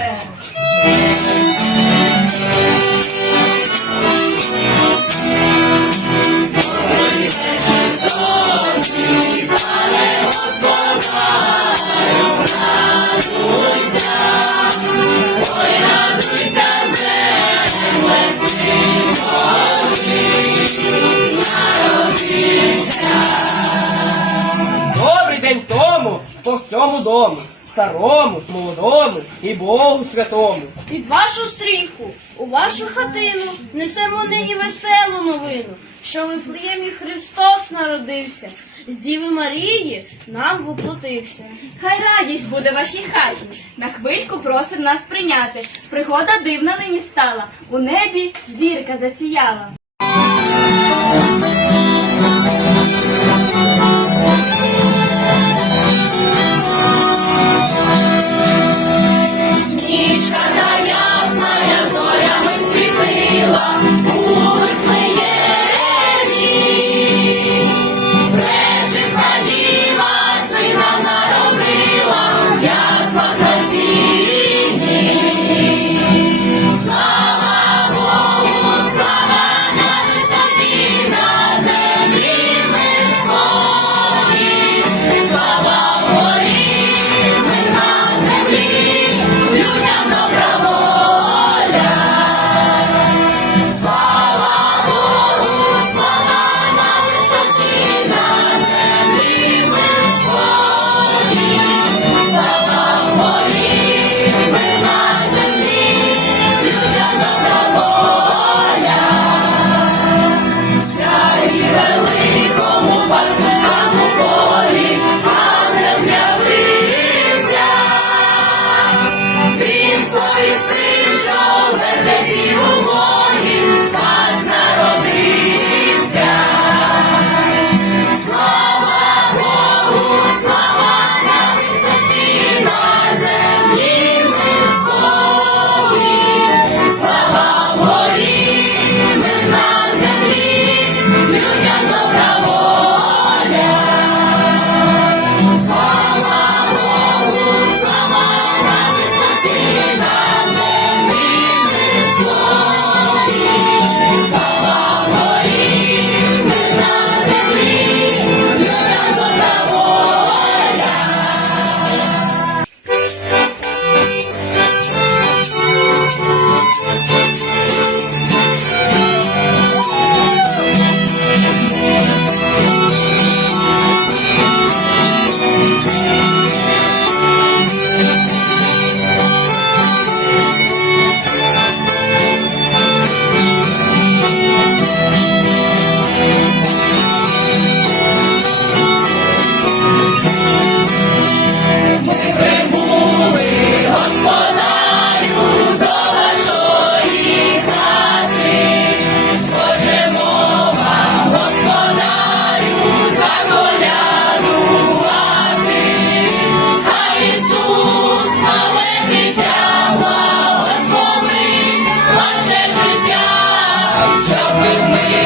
цвіте. Добрий день тому, по всьому дому, старому, молодому і Богу святому. Під вашу стріху, у вашу хатину несемо нині веселу новину, що в Вифлеємі Христос народився, з Діви Марії нам воплотився. Хай радість буде вашій хаті. На хвильку просим нас прийняти. Пригода дивна нині стала. У небі зірка засіяла. love with me.